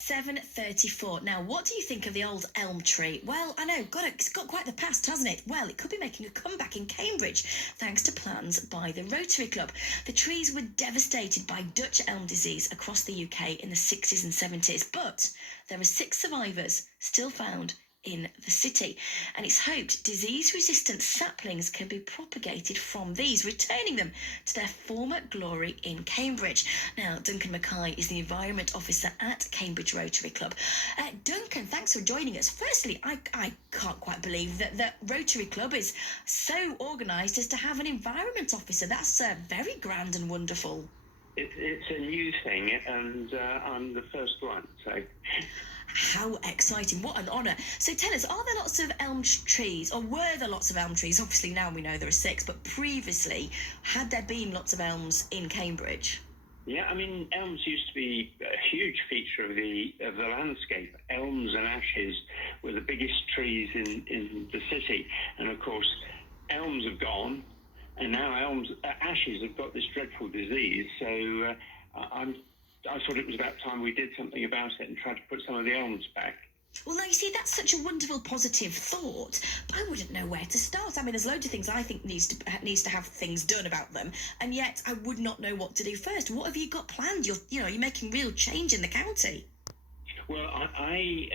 7:34. Now, what do you think of the old elm tree? Well, I know, it's got quite the past, hasn't it? Well, it could be making a comeback in Cambridge, thanks to plans by the Rotary Club. The trees were devastated by Dutch elm disease across the UK in the 60s and 70s, but there are 6 survivors still found in the city, and it's hoped disease-resistant saplings can be propagated from these, returning them to their former glory in Cambridge. Now, Duncan Mackay is the Environment Officer at Cambridge Rotary Club. Duncan, thanks for joining us. Firstly, I can't quite believe that Rotary Club is so organised as to have an Environment Officer. That's very grand and wonderful. It's a new thing, and I'm the first one, so... How exciting. What an honour. So tell us, are there lots of elm trees, or were there lots of elm trees? Obviously now we know there are 6, but previously, had there been lots of elms in Cambridge? Yeah, I mean, elms used to be a huge feature of the landscape. Elms and ashes were the biggest trees in the city. And of course, elms have gone, and now ashes have got this dreadful disease. So I thought it was about time we did something about it and tried to put some of the elms back. Well, now, you see, that's such a wonderful, positive thought, but I wouldn't know where to start. I mean, there's loads of things I think needs to have things done about them, and yet I would not know what to do first. What have you got planned? You're making real change in the county. Well, I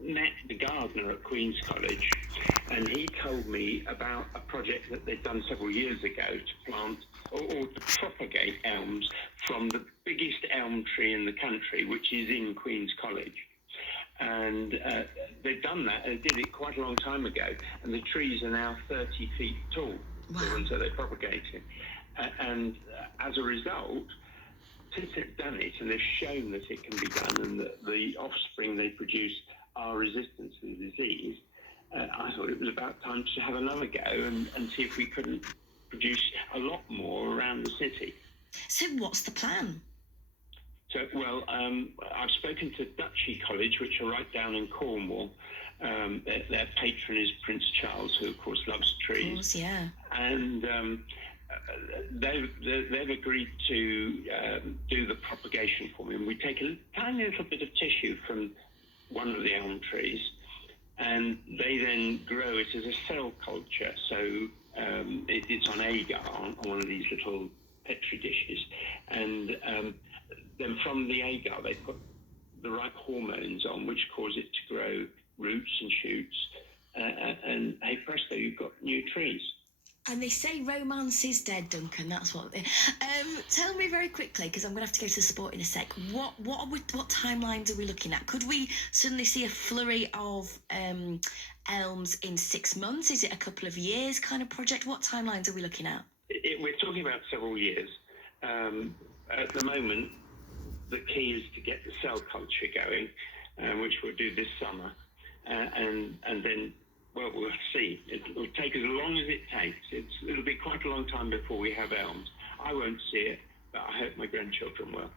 met the gardener at Queen's College, and he told me about a project that they'd done several years ago to plant or to propagate elms from the biggest elm tree in the country, which is in Queen's College. And they've done that, and they did it quite a long time ago, and the trees are now 30 feet tall. Wow. The ones that they propagated. And as a result, since they've done it and they've shown that it can be done and that the offspring they produce are resistant to the disease, I thought it was about time to have another go and see if we couldn't produce a lot more around the city. So what's the plan? So, well, I've spoken to Dutchy College, which are right down in Cornwall. Their patron is Prince Charles, who, of course, loves trees. Of course, yeah. And they've agreed to do the propagation for me. And we take a tiny little bit of tissue from one of the elm trees, and they then grow it as a cell culture. So it's on agar, on one of these little petri dishes. And then from the agar, they put the right hormones on, which cause it to grow roots and shoots. And hey presto, you've got new trees. And they say romance is dead, Duncan. That's what. Tell me very quickly, because I'm going to have to go to the sport in a sec. What timelines are we looking at? Could we suddenly see a flurry of elms in 6 months? Is it a couple of years kind of project? What timelines are we looking at? We're talking about several years. At the moment, the key is to get the cell culture going, which we'll do this summer, and then. Well, we'll see. It'll take as long as it takes. It'll be quite a long time before we have elms. I won't see it, but I hope my grandchildren will.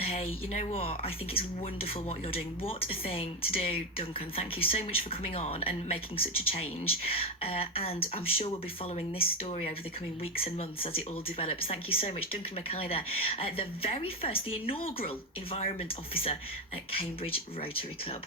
Hey, you know what? I think it's wonderful what you're doing. What a thing to do, Duncan. Thank you so much for coming on and making such a change. And I'm sure we'll be following this story over the coming weeks and months as it all develops. Thank you so much, Duncan Mackay there. The inaugural Environment Officer at Cambridge Rotary Club.